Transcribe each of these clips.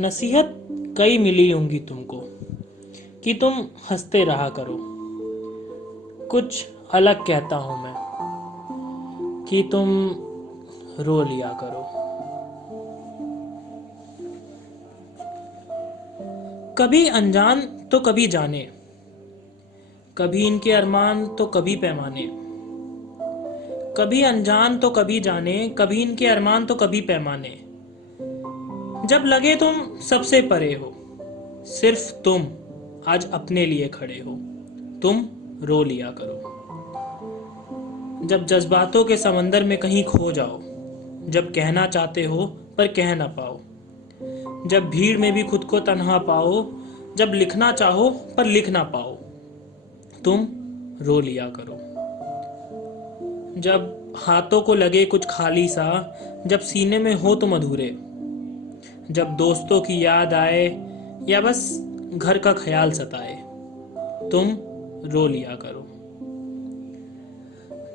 नसीहत कई मिली होंगी तुमको कि तुम हंसते रहा करो। कुछ अलग कहता हूं मैं कि तुम रो लिया करो। कभी अनजान तो कभी जाने, कभी इनके अरमान तो कभी पैमाने। कभी अनजान तो कभी जाने, कभी इनके अरमान तो कभी पैमाने। जब लगे तुम सबसे परे हो, सिर्फ तुम आज अपने लिए खड़े हो। तुम रो लिया करो। जब जज्बातों के समंदर में कहीं खो जाओ, जब कहना चाहते हो पर कह ना पाओ, जब भीड़ में भी खुद को तन्हा पाओ, जब लिखना चाहो पर लिख ना पाओ, तुम रो लिया करो। जब हाथों को लगे कुछ खाली सा, जब सीने में हो तुम अधूरे, जब दोस्तों की याद आए या बस घर का ख्याल सताए, तुम रो लिया करो।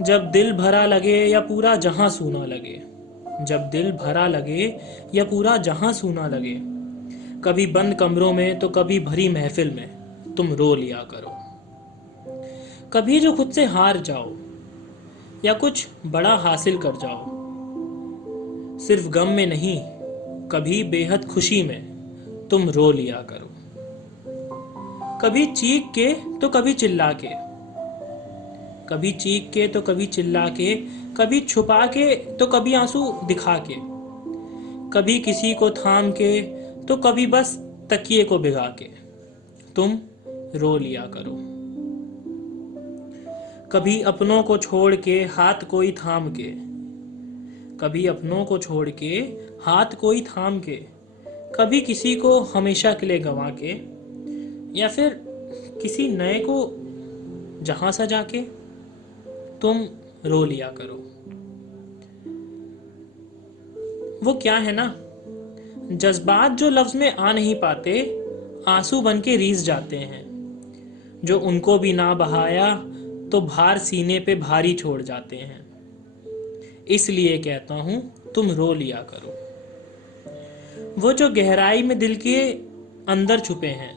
जब दिल भरा लगे या पूरा जहां सूना लगे, जब दिल भरा लगे या पूरा जहां सूना लगे, कभी बंद कमरों में तो कभी भरी महफिल में, तुम रो लिया करो। कभी जो खुद से हार जाओ या कुछ बड़ा हासिल कर जाओ, सिर्फ गम में नहीं कभी बेहद खुशी में, तुम रो लिया करो। कभी चीख के तो कभी चिल्ला के, कभी चीख के तो कभी चिल्ला के, कभी छुपा के तो कभी आंसू दिखा के, कभी किसी को थाम के तो कभी बस तकिए को भिगा के, तुम रो लिया करो। कभी अपनों को छोड़ के हाथ कोई थाम के, कभी अपनों को छोड़ के हाथ कोई थाम के, कभी किसी को हमेशा के लिए गंवा के, या फिर किसी नए को जहां सजा के, तुम रो लिया करो। वो क्या है ना, जज्बात जो लफ्ज में आ नहीं पाते, आंसू बन के रीस जाते हैं। जो उनको भी ना बहाया तो भार सीने पे भारी छोड़ जाते हैं। इसलिए कहता हूं तुम रो लिया करो। वो जो गहराई में दिल के अंदर छुपे हैं,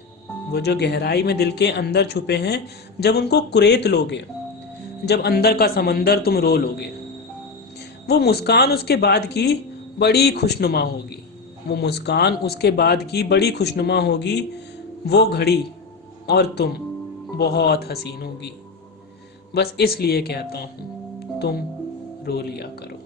वो जो गहराई में दिल के अंदर छुपे हैं, जब उनको कुरेद लोगे, जब अंदर का समंदर तुम रो लोगे, वो मुस्कान उसके बाद की बड़ी खुशनुमा होगी। वो मुस्कान उसके बाद की बड़ी खुशनुमा होगी। वो घड़ी और तुम बहुत हसीन होगी। बस इसलिए कहता हूं तुम रो लिया करो।